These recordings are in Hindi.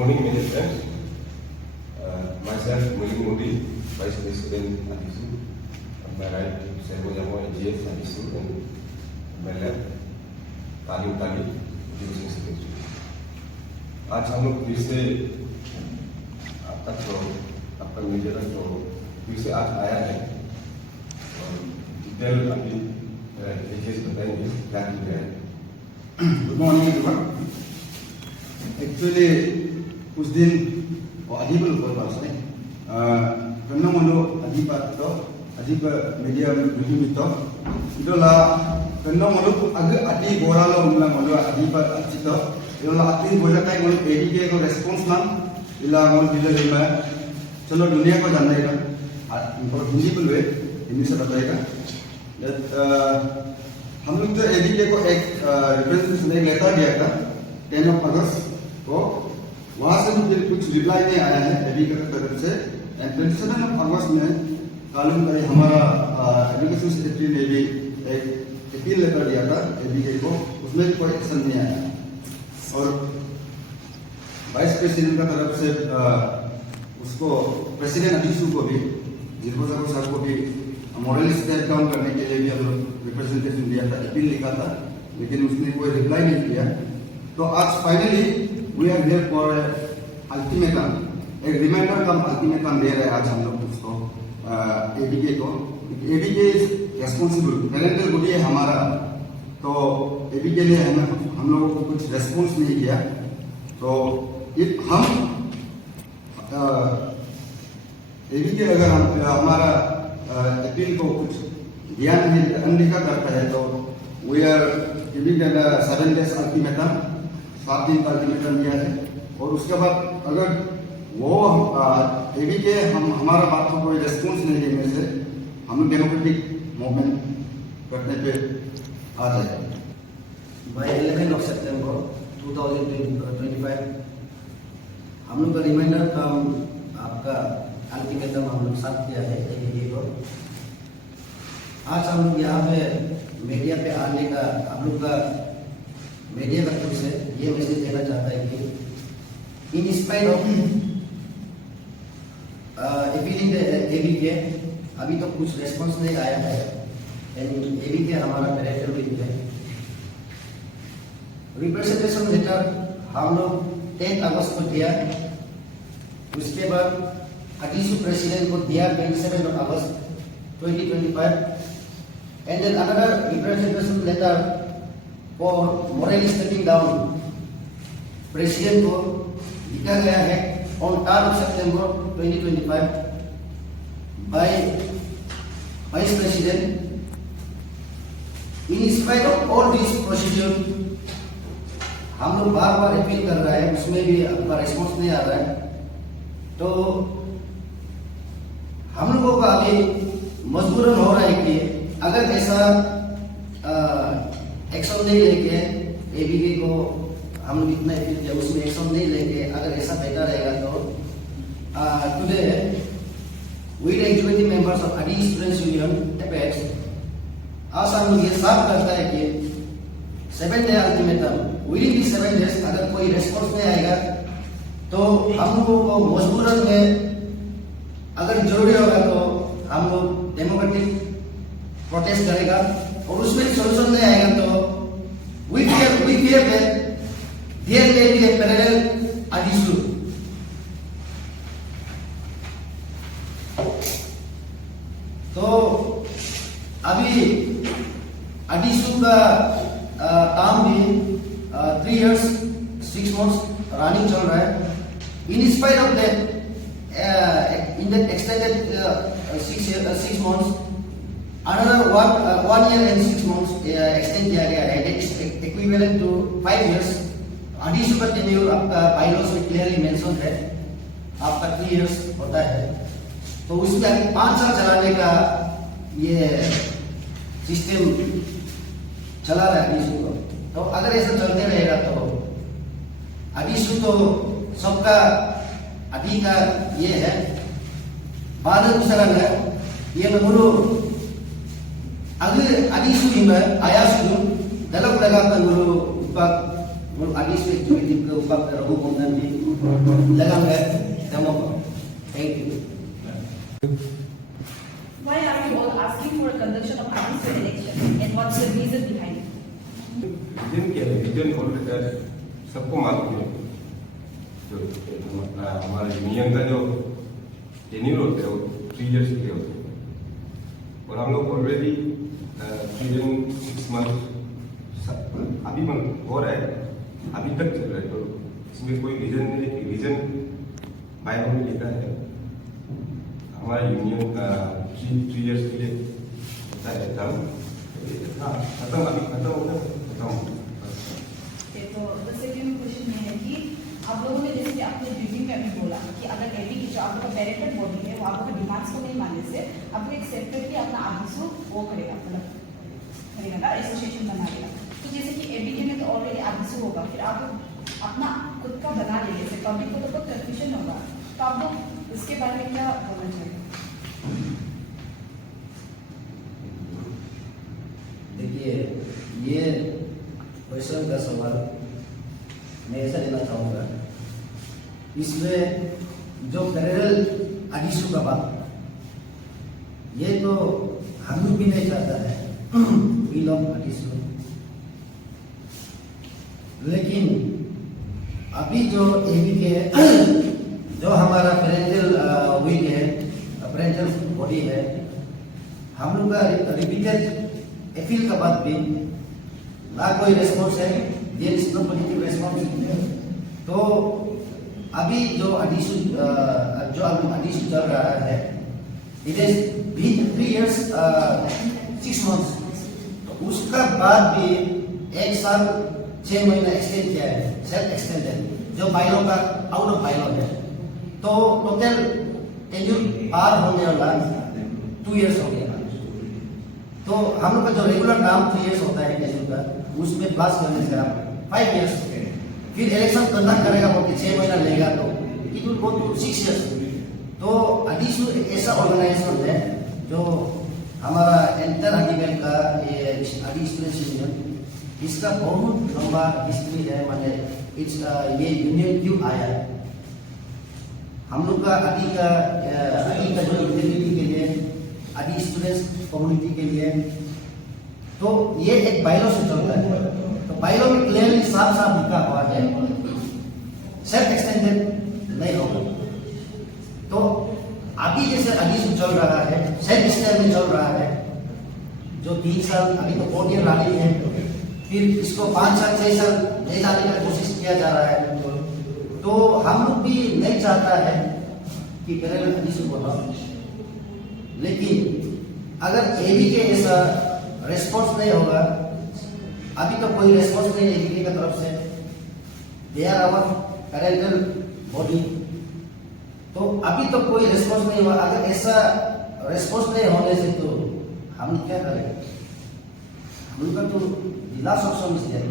morning, many friends. Myself, Mulin Modi, Vice President Adisu. On my right, Servo Jamo, AGS Adisu, and on my left, तालिम ताली यूजिंग सेक्रेटरी। आज हम लोग फिर से आपका मीडिया का जो फिर से आज आया है और डिटेल अभी एजेस बताएंगे क्या किया है। Good morning everyone. एक्चुअली उस दिन अधिबल को पास ने कन्ना मनो अधिपात तो अधिप मीडिया रिव्यू तो इधरला कन्ना मनो अग अति बोरालो उनला मनो अधिपात अचितो इधरला अति बोला काय मनो एडीके को रेस्पॉन्स नाम इला मनो बिल्डर में चलो दुनिया को जानेगा और हिंदी बोल रहे हिंदी से बताएगा। हम लोग तो एडीके को एक रिप्रेजेंटेशन एक लेटर दिया था 10 अगस्त को, वहाँ से मुझे कुछ रिप्लाई नहीं आया है एडीके की तरफ से। एंड 27 अगस्त में कालून का हमारा एजुकेशन सेक्रेटरी ने भी एक अपील लेटर दिया था एडीके को, उसमें भी कोई एक्शन नहीं आया। और वाइस प्रेसिडेंट का तरफ से उसको प्रेसिडेंट अजीसू को भी जिरगोजा सर को भी मॉरली स्टेप डाउन करने के लिए भी हम लोग रिप्रेजेंटेशन दिया था, अपील लिखा था, लेकिन उसने कोई रिप्लाई नहीं किया। तो आज finally we are here for ultimatum, एक रिमाइंडर कम अल्टीमेटम दे रहे हैं आज हम लोग उसको एडीके को। ADK is responsible, parental body है हमारा, तो एडीके ने हम लोगों को कुछ रेस्पॉन्स नहीं किया। तो हम एडीके अगर हमारा अपील को कुछ ध्यान अनदेखा करता है तो we are giving 7 days ultimatum, 7 दिन का अल्टीमेटम दिया है। और उसके बाद अगर वो एडीके हमारा बात को कोई रेस्पॉन्स नहीं देने से हम डेमोक्रेटिक मूवमेंट करने पे आ जाएगा। By 11 of September 2025 हम लोग का रिमाइंडर काम आपका अल्टीमेटम हम लोग साथ किया है एडीके को। आज हम लोग यहाँ पे मीडिया पे आने का हम लोग का मीडिया का तरफ से ये मैसेज देना चाहता है कि in spite of appealing ABK अभी तो कुछ रेस्पॉन्स नहीं आया है। एंड एबीके हमारा पेरेंटल बॉडी है। रिप्रेजेंटेशन लेटर हम लोग 10 अगस्त को दिया, उसके बाद अजीसू प्रेसिडेंट को दिया 27 अगस्त 2025, and then another representation letter for morally stepping down president को लिखा गया है on 3rd of September 2025 by Vice President। In spite of all these procedure हम लोग बार बार अपील कर रहे हैं, उसमें भी आपका रिस्पॉन्स नहीं आ रहा है। तो हम लोगों का अभी मजबूरन हो रहा है कि अगर ऐसा एक्शन नहीं लेके एबीके को हम लोग इतना अपील किया, उसमें एक्शन नहीं लेके अगर ऐसा बेटा रहेगा तो today we the executive members of अडी स्टूडेंट्स यूनियन एपेक्स आज हम लोग ये साफ करता है कि 7 day ultimatum with in 7 days अगर कोई रेस्पॉन्स नहीं आएगा तो हम लोगों को मजबूरन में अगर जरूरी होगा तो हम लोग डेमोक्रेटिक प्रोटेस्ट करेगा। और उसमें सॉल्यूशन नहीं आएगा तो we fear that there may be a parallel AJSU. तो अभी अजीसू का काम भी 3 years 6 months रनिंग चल रहा है। In spite of that in that extended 6 months another 1 year and 6 months extend किया गया है, that is equivalent to 5 years। अडीसू का टेन्योर आपका बाइलॉस में क्लियरली मेंशन है, आपका 3 years होता है। तो उसमें अभी 5 साल चलाने का ये सिस्टम चला रहा है अडीसू को। तो अगर ऐसा चलते रहेगा तो अडीसू तो सबका अधिकार ये है। बाद दूसरा है ये नमुनो अगर अडीसू में आया सुन दलक लगा कर उपाक और अडीसू एक्टिविटी के उपाक रहो कोंदन भी लगाऊंगा डेमो को। Thank you. Why are you all asking for a conduction of council election and what's the reason behind it? Reason already सबको मालूम है। जो हमारा यूनियन का जो टेन्यूर होता है वो 3 इयर्स के लिए होता है और हम लोग ऑलरेडी 6 मंथ अभी हो रहा है, अभी तक चल रहा है। तो इसमें कोई रीजन नहीं है कि रीजन बाय होने लिखा है। हमारा यूनियन का 3 इयर्स के लिए होता है एग्जाम। खत्म अभी खत्म होगा खत्म। तो द सेकंड क्वेश्चन ये है कि आप लोगों ने जैसे कि अपने ब्रीफिंग में अभी बोला कि अगर एबी की जो आप लोग का पेरेंटल बॉडी है वो आप लोग के डिमांड्स को नहीं मानने से आपको एक सेपरेटली अपना आदेशो वो करेगा, मतलब करेगा ना, एसोसिएशन बना देगा। तो जैसे कि एबी के में तो ऑलरेडी आदेशो होगा, फिर आप लोग अपना खुद का बना लेंगे, जैसे पब्लिक को तो बहुत कन्फ्यूजन होगा। तो आप लोग इसके बारे में क्या बोलना चाहिए? देखिए, ये क्वेश्चन का सवाल मैं ऐसा लेना चाहूँगा, इसमें जो फेडरल एडिशू का बात, ये तो हम लोग भी नहीं चाहता है वी लव एडिशू, लेकिन अभी जो एबी के जो हमारा पेरेंटल वीक है, पेरेंटल बॉडी है, हम लोग का रिपीटेड अपील का बाद भी ना कोई रेस्पॉन्स है, there is no positive response. तो अभी जो एडिशू चल रहा है, it is been 3 years 6 months, तो उसका बाद भी 1 साल 6 महीना एक्सटेंड किया है, सेल्फ एक्सटेंडेड, जो बाइलो का आउट ऑफ बाइलो है। तो टोटल टेन्यूर पार होने वाला 2 इयर्स हो गया। तो हम लोग का जो रेगुलर नाम 3 इयर्स होता है टेन्यूर का, उसमें प्लस करने से आप 5 इयर्स हो गए। फिर इलेक्शन कंडक्ट करेगा वो 6 महीना लेगा, तो it will go to 6 years. तो एडिशू एक ऐसा ऑर्गेनाइजेशन है जो हमारा एंटर हनीवेल का एडिशनल यूनियन, इसका बहुत लंबा हिस्ट्री है। माने ये यूनियन क्यों आया है, हम लोग का अभी का जो इंटीग्रिटी के लिए, अभी स्टूडेंट्स कम्युनिटी के लिए, तो ये एक बाइलो से चलता है। तो बाइलो में क्लियरली साफ साफ लिखा हुआ है सेल्फ एक्सटेंडेड नहीं होगा। तो अभी जैसे एडिशू चल रहा है, सेल्फ स्टेट में चल रहा है, जो 3 साल अभी तो 4 ईयर रनिंग है, फिर इसको 5 साल 6 साल ले जाने का कोशिश किया जा रहा है। तो हम लोग भी नहीं चाहता है कि पेरेंटल एडिशू बोला, लेकिन अगर एबी के ऐसा रेस्पॉन्स नहीं होगा, अभी तो कोई रेस्पॉन्स नहीं है एबी की तरफ से, they are our parental body, तो अभी तो कोई रेस्पॉन्स नहीं हुआ। अगर ऐसा रेस्पॉन्स नहीं होने से तो हम क्या करेंगे, हम लोग का तो लास्ट ऑप्शन है,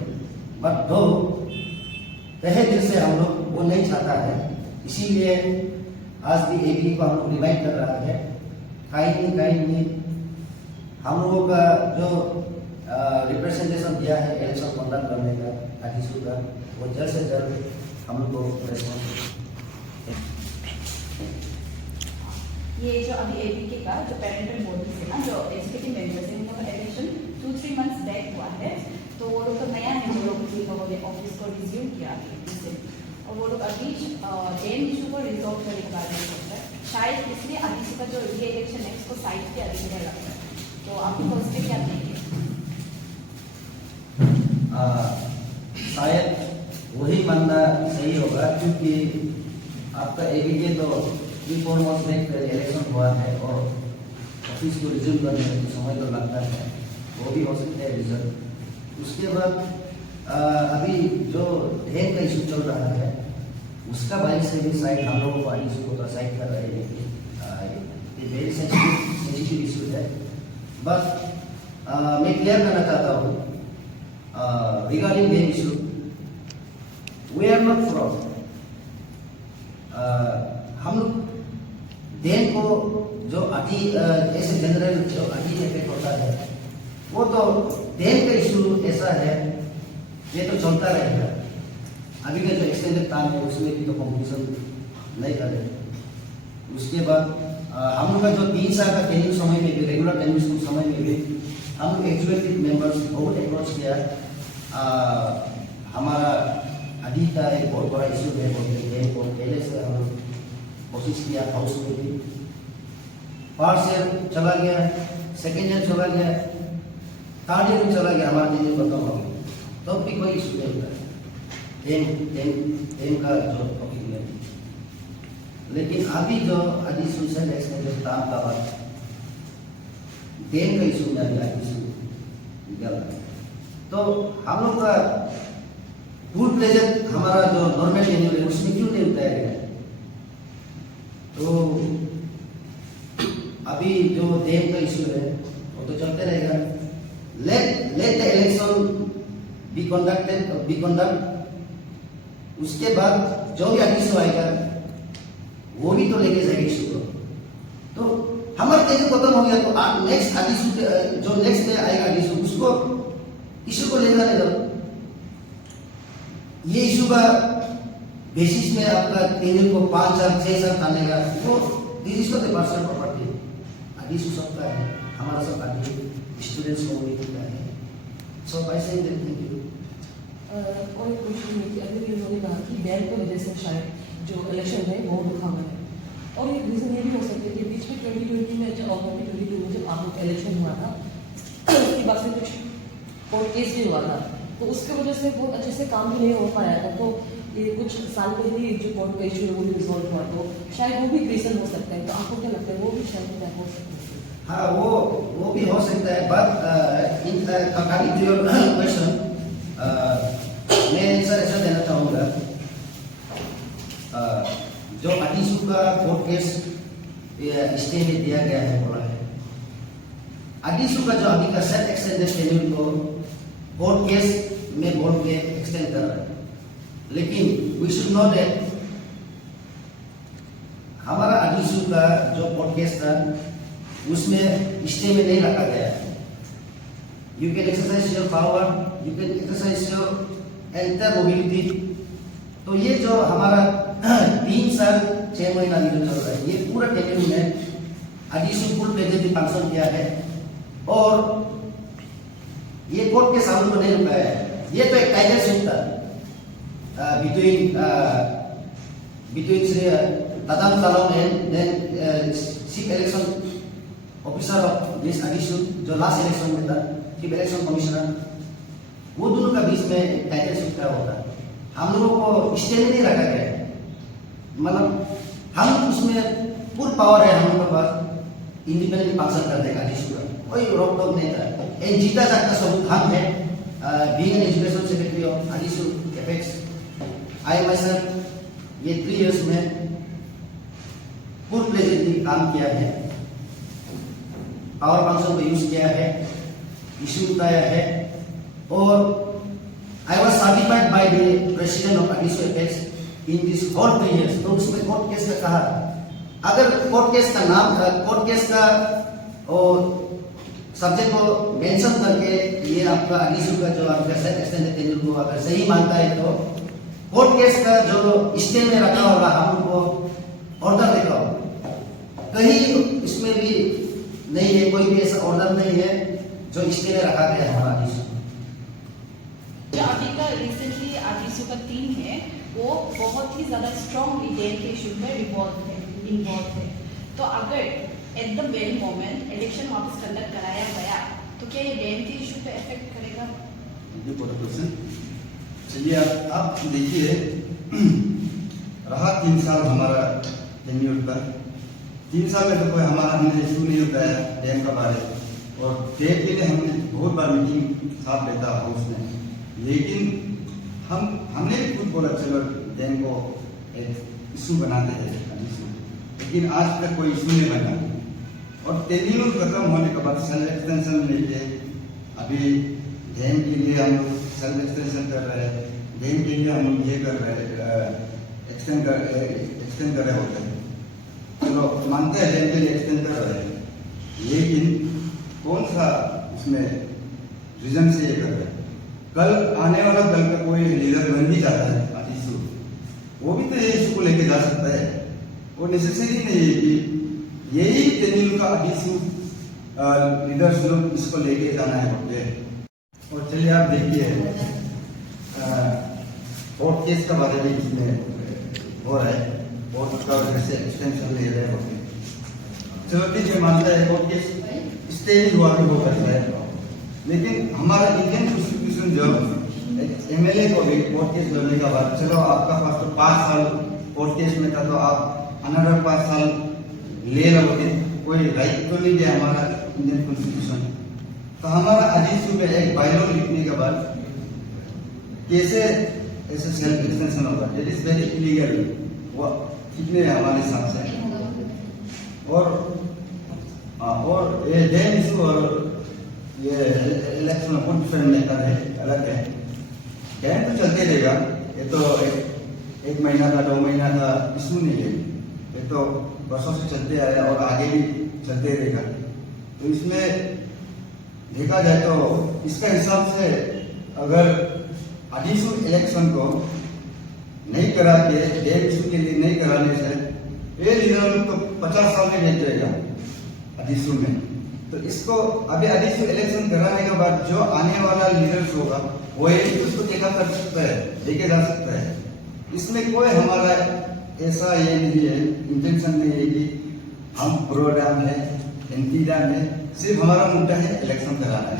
बट दो तहे दिल से हम लोग वो नहीं चाहता है, इसीलिए आज भी एबी को हम लोग रिमाइंड कर रहा है, काइंडली हम लोगों का जो रिप्रेजेंटेशन दिया है इलेक्शन कंडक्ट करने का एडिशू का, वो जल्द से जल्द हम लोग को रेस्पॉन्स। ये जो अभी एबीके का जो पेरेंटल बॉडी है ना, जो एग्जीक्यूटिव मेंबर्स है, उनका इलेक्शन 2-3 मंथ्स बैक हुआ है। तो वो लोग तो नया है, जो लोग ऑफिस को रिज्यूम किया इससे, और वो लोग अभी जेन इशू को रिजॉल्व करने के बारे में सोच रहे हैं। शायद इसलिए अभी का जो ये इलेक्शन है इसको साइड पे अभी लगता है। तो आपको उस पर क्या देंगे? शायद वही मानना सही होगा, क्योंकि आपका एबीके तो 3-4 मंथ बैक इलेक्शन हुआ है और ऑफिस को रिज्यूम करने में समय तो लगता है, वो भी हो सकता है रिजल्ट। उसके बाद अभी जो ढेर का इशू चल रहा है, उसका वजह से भी शायद हम लोगों को इशू को साइड कर रहे हैं कि ये वेरी सेंसिटिव इशू है। बस मैं क्लियर करना चाहता हूँ regarding the issue, we are not fraud. हम लोग देन को जो अभी ऐसे जनरल जो अभी इफेक्ट होता है, वो तो देन का इशू ऐसा है, ये तो चलता रहेगा। अभी का जो एक्सटेंडेड टाइम है उसमें भी तो कंपटीशन नहीं कर रहे। उसके बाद हम लोग का जो 3 साल का ट्रेनिंग समय में भी, रेगुलर ट्रेनिंग स्कूल समय में भी हम लोग एग्जीक्यूटिव मेंबर्स बहुत अप्रोच किया। हमारा अभी का एक बहुत बड़ा इशू है को पहले से हम लोग कोशिश किया हाउस में भी। फर्स्ट ईयर चला गया, सेकेंड ईयर चला गया, थर्ड ईयर में चला गया, हमारा ट्रेनिंग खत्म हो गया, तब भी कोई इशू नहीं होता है एम का जो टॉपिक है। लेकिन अभी जो एडिशनल एक्सटेंडेड काम का बात डेम का इशू में अभी इशू, तो हम लोग का फुल प्लेजर हमारा जो नॉर्मल एनुअल है उसमें क्यों नहीं उतारा गया? तो अभी जो डेम का इशू है वो तो चलते रहेगा। Let the election B conduct, उसके बाद जो भी इशू आएगा वो भी तो लेके जाएगा इशू को। तो हमारा तेज खत्म हो गया तो नेक्स्ट इशू जो नेक्स्ट में आएगा इशू, उसको इशू को लेना नहीं। ये इशू का बेसिस में आपका टेनियर को 5 साल 6 साल टालेगा, वो this is not the personal property. Issue सबका है, हमारा सब आदमी स्टूडेंट्स कम्युनिटी का है। So by saying that thank you. और एक क्वेश्चन है कि अभी उन्होंने कहा कि बैन की वजह से शायद जो इलेक्शन है वो रुका हुआ है, और एक रीज़न ये भी हो सकता है कि बीच में 2020 में जब 2022 में जब आप लोग का इलेक्शन हुआ था उसके बाद से कुछ कोर्ट केस भी हुआ था, तो उसकी वजह से बहुत अच्छे से काम भी नहीं हो पाया था। तो ये कुछ साल पहले ही जो कोर्ट का इशू है वो भी रिजॉल्व हुआ, तो शायद वो भी रीज़न हो सकता है। तो आपको क्या लगता है वो भी शायद हो सकता है? हाँ, वो भी हो सकता है, but in coming to your question मैं आंसर ऐसा देना चाहूँगा। जो अटीसू का कोर्ट केस स्टे में दिया गया है बोला है, अटीसू का जो अभी का सेट एक्सटेंडेड शेड्यूल को कोर्ट केस में बोल के एक्सटेंड कर रहा है, लेकिन वी शुड नो दैट हमारा अटीसू का जो कोर्ट केस था उसमें स्टे में नहीं रखा गया है। You can exercise your power, you can exercise your entire mobility. तो ये जो हमारा 3 साल 6 महीना जो चल रहा है, ये पूरा टेन्यूर में अडीशनल फुल प्लेजर फंक्शन किया है, और ये कोर्ट के सामने तो नहीं रुका है। ये तो एक टाइगर शिप था बिटवीन श्री तदम तलाव and then chief election officer of this additional जो लास्ट इलेक्शन में था, चीफ इलेक्शन कमिश्नर, वो दोनों का बीच में टाइगर शिप का होता है। हम लोगों को स्टे में नहीं रखा गया है, मतलब हम उसमें फुल पावर है हम लोगों के पास, इंडिपेंडेंट फंक्शन करने का इशू का कोई रोक टोक नहीं था। एक जीता जागता सबूत हम है, being an education secretary of additional apex, I myself ये 3 इयर्स में फुल प्लेजरली काम किया है, पावर फंक्शन को यूज किया है, इशू उठाया है, और I was certified by the president of Adisu Apex in this whole 3 years। तो उसमें कोर्ट केस का कहा, अगर कोर्ट केस का नाम कोर्ट केस का और सब्जेक्ट को मेंशन करके ये आपका अडीशू का जो आपका सेट एक्सटेंडेड टेन्यूर को अगर सही मानता है तो कोर्ट केस का जो स्टे में रखा होगा हम उनको ऑर्डर देखा होगा, कहीं इसमें भी नहीं है, कोई भी ऐसा ऑर्डर नहीं है जो स्टे में रखा गया है हमारा अडीशू। जो अभी का रिसेंटली आदिशु का टीम है वो बहुत ही ज़्यादा स्ट्रॉन्गली डेन के इशू में इन्वॉल्व है। तो अगर at the very moment election वापस कंडक्ट कराया गया तो क्या ये डेन के इशू पे इफेक्ट करेगा? ये बहुत क्वेश्चन। चलिए आप देखिए, रहा 3 साल हमारा टेन्यूर का, 3 साल में तो कोई हमारा हमने इशू नहीं उठाया डैम का बारे, और डैम के लिए हमने बहुत बार मीटिंग साथ लेता हाउस में, लेकिन हमने भी खुद बोला चलो डैम को एक इशू बनाते हैं, लेकिन आज तक कोई इशू नहीं बना। और टेन्यूर खत्म होने के बाद सेल्फ एक्सटेंशन लेके अभी डैम के लिए हम लोग सेल्फ एक्सटेंशन कर रहे हैं, डैम के लिए हम लोग ये कर रहे हैं, एक्सटेंड कर रहे होते हैं। चलो मानते हैं डैम के लिए एक्सटेंड कर रहे हैं, लेकिन कौन सा उसमें रीजन से ये कर रहे हैं? कल आने वाला कल का कोई लीडर बन भी जाता है वो भी तो ये इशू को लेके जा सकता है। वो नेसेसरी नहीं है कि यही तेनिल का इशू लीडर्स लोग इसको लेके जाना है बोलते। और चलिए आप देखिए कोर्ट केस का बारे में इसमें हो रहा है, कोर्ट का जैसे एक्सटेंशन ले रहे होते। चलो ठीक है, मानता है कोर्ट केस स्टे ही हुआ भी हो सकता है, लेकिन हमारा इंडियन कॉन्स्टिट्यूशन जो एमएलए को भी कोर्ट केस लड़ने का बाद, चलो आपका पास तो 5 साल कोर्ट केस में था तो आप अनदर 5 साल ले लोगे, कोई राइट तो नहीं दिया हमारा इंडियन कॉन्स्टिट्यूशन। तो हमारा आदेश में एक बायलॉ लिखने के बाद कैसे ऐसे सेल्फ एक्सटेंशन होगा, इट इज वेरी इलीगल, वो ठीक नहीं है हमारे हिसाब से। और ये डेन इशू और ये इलेक्शन वोट डिफरेंट मेथड है, अलग है। डेन तो चलते रहेगा, ये तो एक महीना का 2 महीना का इशू नहीं है, ये तो वर्षों से चलते आया और आगे भी चलते रहेगा। तो इसमें देखा जाए तो इसका हिसाब से अगर अडिशनल इलेक्शन को नहीं करा के डेन इशू के लिए नहीं कराने से ये लीडर तो 50 साल में भेज जाएगा अडिशनल में। तो इसको अभी अडिशनल इलेक्शन कराने के बाद जो आने वाला लीडर्स होगा वो ये उसको टेकअप कर सकता है, लेके जा सकता है। इसमें कोई हमारा ऐसा ये नहीं है, इंटेंशन नहीं है कि हम प्रो डैम है, एंटी डैम है, सिर्फ हमारा मुद्दा है इलेक्शन कराना है।